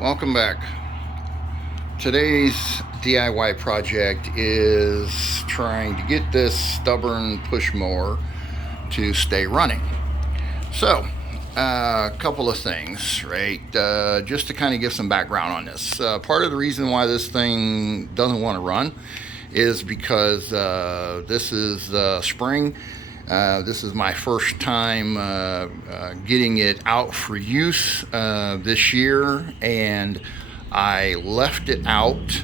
Welcome back. Today's DIY project is trying to get this stubborn push mower to stay running. So, a couple of things, right? Just to kind of give some background on this. Part of the reason why this thing doesn't want to run is because this is spring. This is my first time getting it out for use this year, and I left it out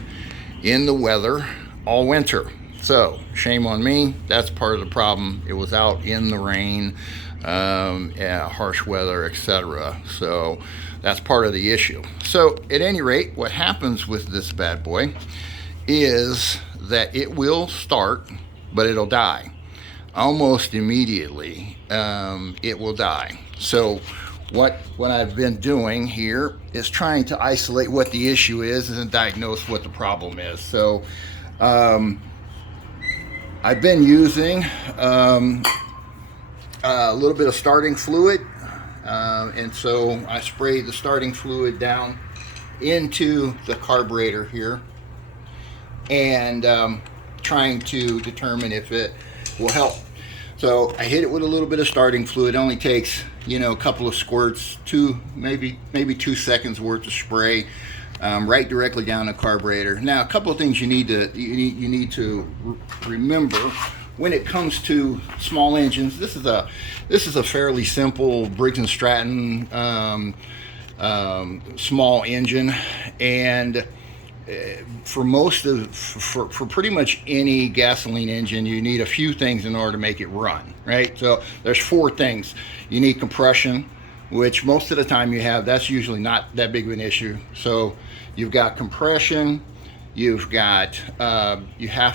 in the weather all winter. So, shame on me. That's part of the problem. It was out in the rain, harsh weather, etc. So, that's part of the issue. So, at any rate, what happens with this bad boy is that it will start, but it'll die almost immediately. It will die. So what I've been doing here is trying to isolate what the issue is and diagnose what the problem is. So I've been using a little bit of starting fluid, and so I sprayed the starting fluid down into the carburetor here, and trying to determine if it will help. So I hit it with a little bit of starting fluid. It only takes, a couple of squirts, maybe 2 seconds worth of spray, right directly down the carburetor. Now, a couple of things you need to remember when it comes to small engines. This is a fairly simple Briggs and Stratton small engine, and for pretty much any gasoline engine, you need a few things in order to make it run, right? So there's 4 things. You need compression, which most of the time you have. That's usually not that big of an issue. So you've got compression, you have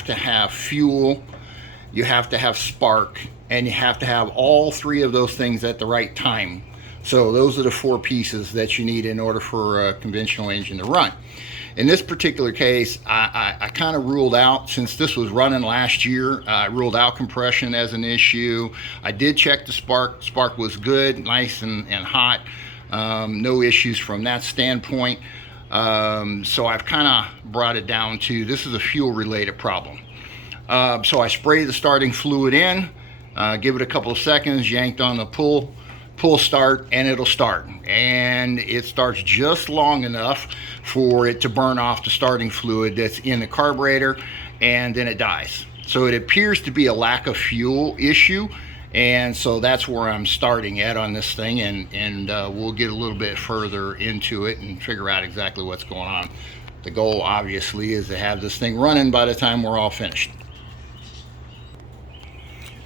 to have fuel, you have to have spark, and you have to have all 3 of those things at the right time. So those are the 4 pieces that you need in order for a conventional engine to run. In this particular case, I kind of ruled out, since this was running last year, I ruled out compression as an issue. I did check the spark. Spark was good, nice and hot. No issues from that standpoint. So I've kind of brought it down to, this is a fuel-related problem. So I sprayed the starting fluid in, give it a couple of seconds, yanked on the pull start, and it'll start. And it starts just long enough for it to burn off the starting fluid that's in the carburetor, and then it dies. So it appears to be a lack of fuel issue, and so that's where I'm starting at on this thing, and we'll get a little bit further into it and figure out exactly what's going on. The goal, obviously, is to have this thing running by the time we're all finished.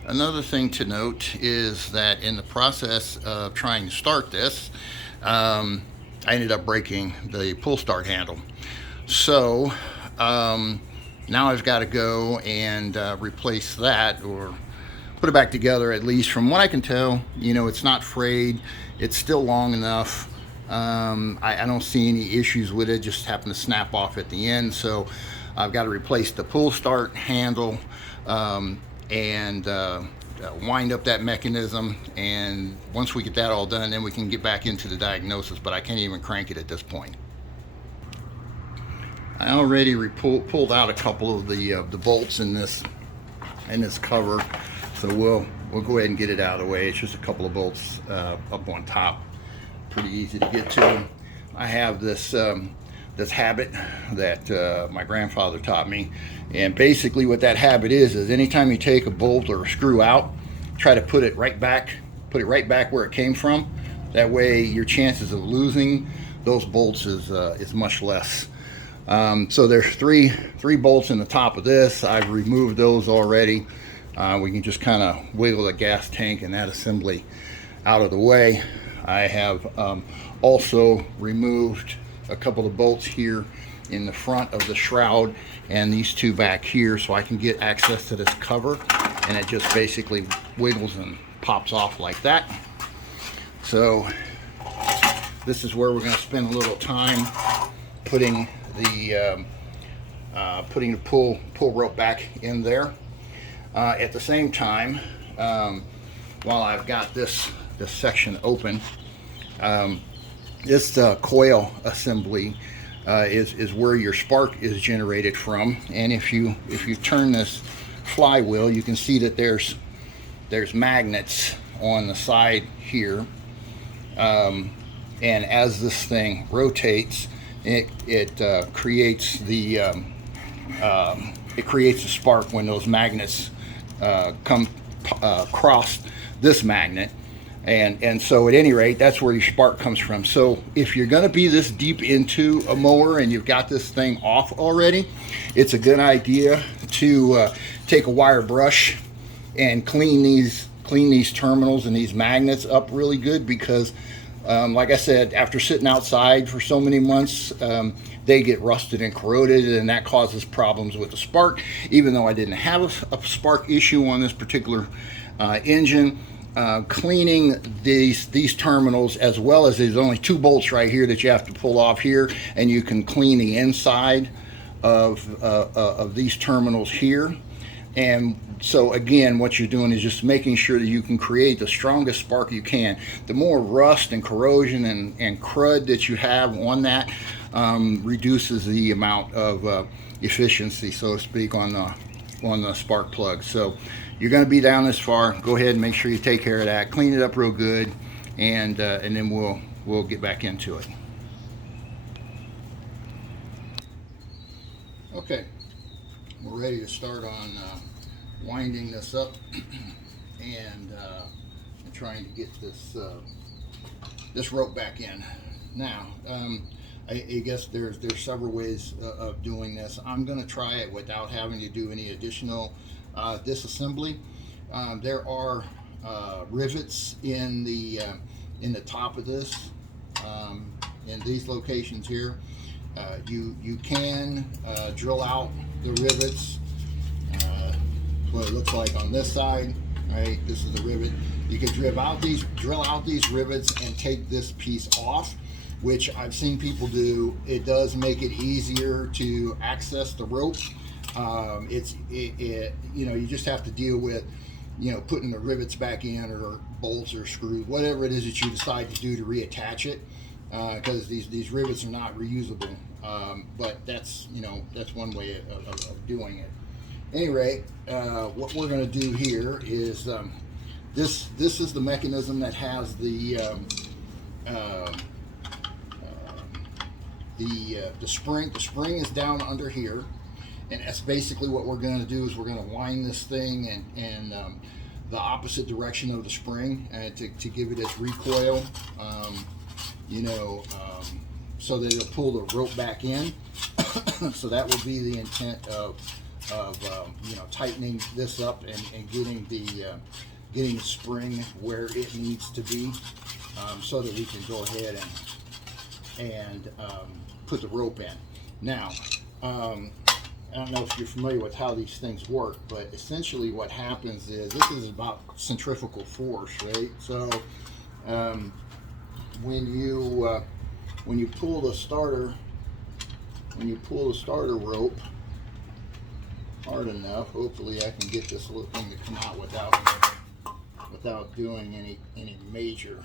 Another thing to note is that in the process of trying to start this, I ended up breaking the pull start handle. So now I've got to go and replace that, or put it back together. At least from what I can tell, it's not frayed. It's still long enough. I don't see any issues with it. Just happened to snap off at the end. So I've got to replace the pull start handle, and wind up that mechanism, and once we get that all done, then we can get back into the diagnosis, but I can't even crank it at this point. I already pulled out a couple of the bolts in this cover, so we'll go ahead and get it out of the way. It's just a couple of bolts up on top, pretty easy to get to them. I have this habit that my grandfather taught me, and basically what that habit is anytime you take a bolt or a screw out, try to put it right back where it came from. That way your chances of losing those bolts is much less. So there's three bolts in the top of this. I've removed those already. We can just kind of wiggle the gas tank and that assembly out of the way. I have also removed a couple of bolts here in the front of the shroud, and these 2 back here, so I can get access to this cover, and it just basically wiggles and pops off like that. So this is where we're going to spend a little time putting the pull rope back in there. At the same time, while I've got this section open, this coil assembly is where your spark is generated from. And if you turn this flywheel, you can see that there's magnets on the side here, and as this thing rotates, it creates a spark when those magnets come across this magnet. And so at any rate, that's where your spark comes from. So if you're going to be this deep into a mower and you've got this thing off already, it's a good idea to take a wire brush and clean these terminals and these magnets up really good, because like I said, after sitting outside for so many months, they get rusted and corroded, and that causes problems with the spark. Even though I didn't have a spark issue on this particular engine, cleaning these terminals, as well as there's only 2 bolts right here that you have to pull off here, and you can clean the inside of these terminals here. And so again, what you're doing is just making sure that you can create the strongest spark you can. The more rust and corrosion and crud that you have on that reduces the amount of efficiency, so to speak, on the spark plug. So you're going to be down this far, go ahead and make sure you take care of that, clean it up real good, and then we'll get back into it. Okay, we're ready to start on winding this up and trying to get this rope back in. Now, I guess there's several ways of doing this. I'm going to try it without having to do any additional disassembly. There are rivets in the top of this, in these locations here. You can drill out the rivets. What it looks like on this side, right? This is the rivet. You can drill out these rivets and take this piece off, which I've seen people do. It does make it easier to access the rope. You just have to deal with, putting the rivets back in, or bolts or screws, whatever it is that you decide to do to reattach it, because these rivets are not reusable. But that's one way of doing it. Anyway, what we're going to do here is this is the mechanism that has the spring. The spring is down under here, and that's basically what we're going to do. Is we're going to wind this thing and the opposite direction of the spring, to give it its recoil, so that it'll pull the rope back in. So that will be the intent of tightening this up and getting the spring where it needs to be, so that we can go ahead and put the rope in. Now, I don't know if you're familiar with how these things work, but essentially what happens is, this is about centrifugal force, right? So when you pull the starter rope hard enough, hopefully I can get this little thing to come out without doing any major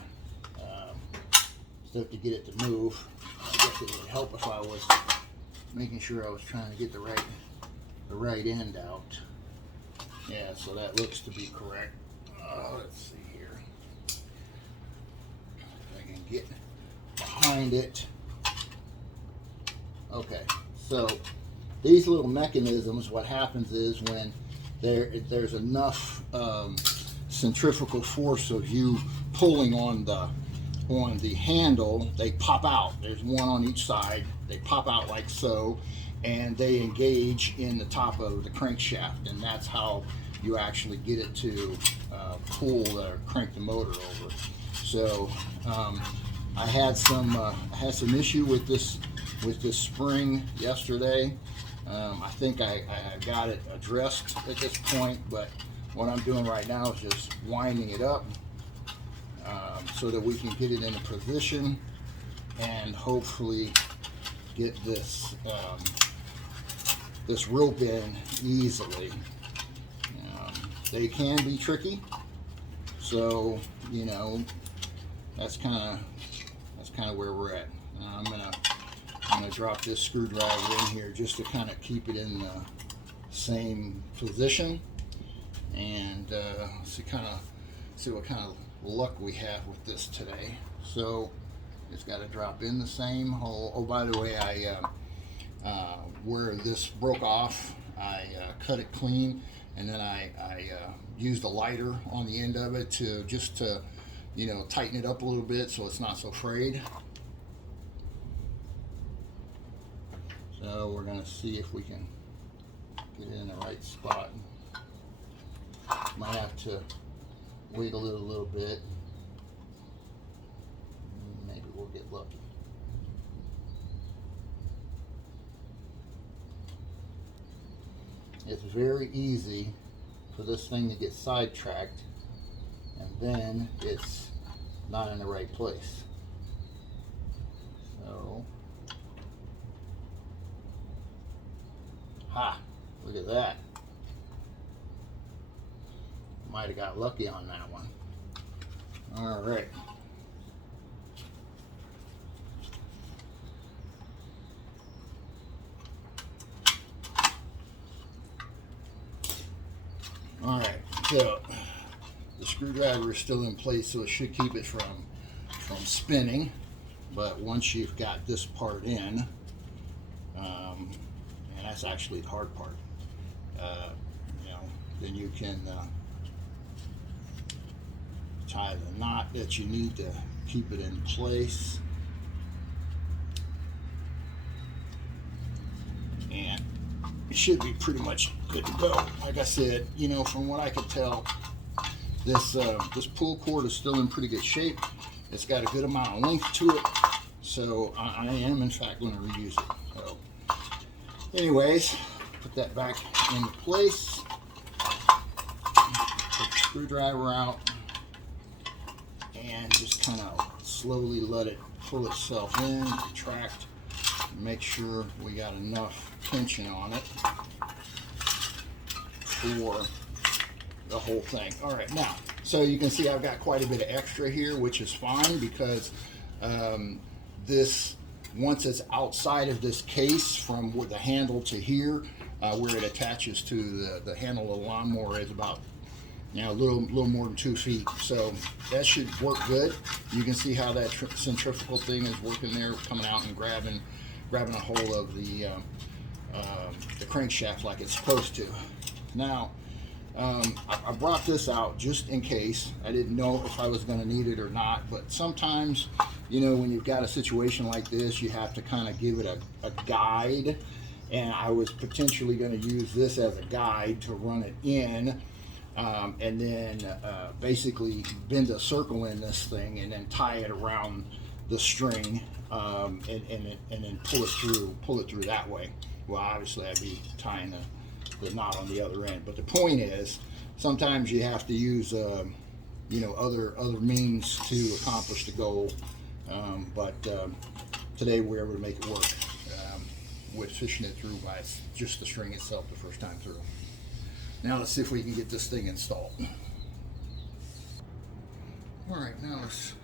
stuff to get it to move. I guess it would help if I was making sure I was trying to get the right end out. Yeah, so that looks to be correct. Let's see here if I can get behind it. Okay, so these little mechanisms, what happens is, when there's enough centrifugal force of you pulling on the handle, they pop out. There's one on each side. They pop out like so, and they engage in the top of the crankshaft, and that's how you actually get it to pull or crank the motor over. So I had some issue with this spring yesterday. I think I got it addressed at this point, but what I'm doing right now is just winding it up so that we can get it in a position and hopefully get this rope in easily. They can be tricky, so that's kind kind of where we're at. I'm gonna drop this screwdriver in here just to kind of keep it in the same position, and see what kind of luck we have with this today. So it's got to drop in the same hole. Oh, by the way, I where this broke off, I cut it clean, and then I used a lighter on the end of it to you know, tighten it up a little bit so it's not so frayed. So we're going to see if we can get it in the right spot. Might have to wiggle it a little bit. Maybe we'll get lucky. It's very easy for this thing to get sidetracked, and then it's not in the right place. So, ha! Look at that. Might have got lucky on that one. All right. All right, so the screwdriver is still in place, so it should keep it from spinning. But once you've got this part in, and that's actually the hard part, you know, then you can tie the knot that you need to keep it in place. And it should be pretty much good to go. Like I said, you know, from what I could tell, this pull cord is still in pretty good shape. It's got a good amount of length to it, so I am in fact going to reuse it. So, anyways, put that back into place. Take the screwdriver out and just kind of slowly let it pull itself in, retract, and make sure we got enough tension on it for the whole thing. All right, now, so you can see I've got quite a bit of extra here, which is fine because this, once it's outside of this case from the handle to here, where it attaches to the handle of the lawnmower, is about, you know, a little more than 2 feet. So that should work good. You can see how that centrifugal thing is working there, coming out and grabbing a hold of the crankshaft like it's supposed to. Now, I brought this out just in case. I didn't know if I was going to need it or not, but sometimes, you know, when you've got a situation like this, you have to kind of give it a guide, and I was potentially going to use this as a guide to run it in, and then basically bend a circle in this thing and then tie it around the string, and then pull it through that way. Well, obviously I'd be tying the knot on the other end, but the point is, sometimes you have to use you know, other means to accomplish the goal, but today we're able to make it work with fishing it through by just the string itself the first time through. Now let's see if we can get this thing installed. All right, now let's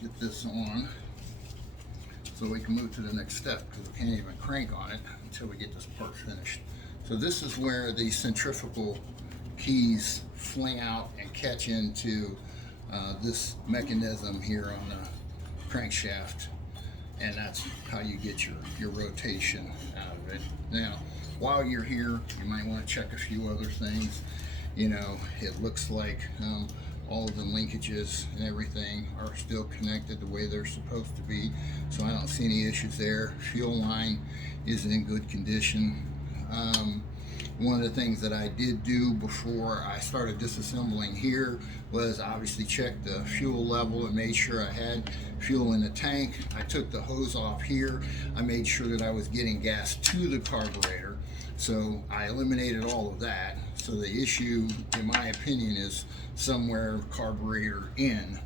get this on so we can move to the next step, because we can't even crank on it until we get this part finished. So this is where the centrifugal keys fling out and catch into this mechanism here on the crankshaft, and that's how you get your rotation out of it. Now, while you're here, you might want to check a few other things. You know, it looks like all of the linkages and everything are still connected the way they're supposed to be, so I don't see any issues there. Fuel line is in good condition. One of the things that I did do before I started disassembling here was obviously check the fuel level and made sure I had fuel in the tank. I took the hose off here. I made sure that I was getting gas to the carburetor, so I eliminated all of that. So the issue, in my opinion, is somewhere carburetor in.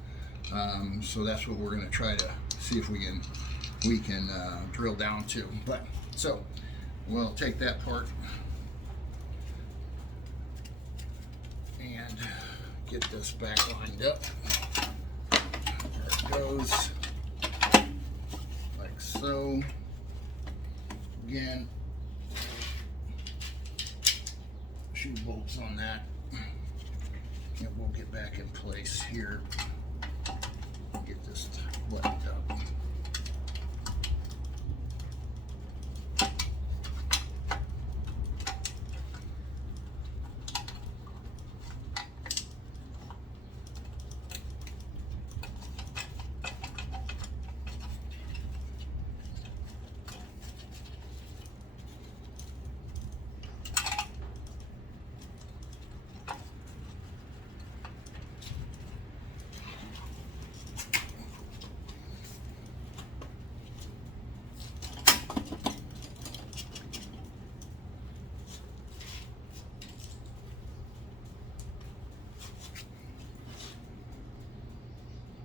So that's what we're going to try to see if we can drill down to. But so we'll take that part and get this back lined up. There it goes. so. Again, shoe bolts on that. And we'll get back in place here. Get this button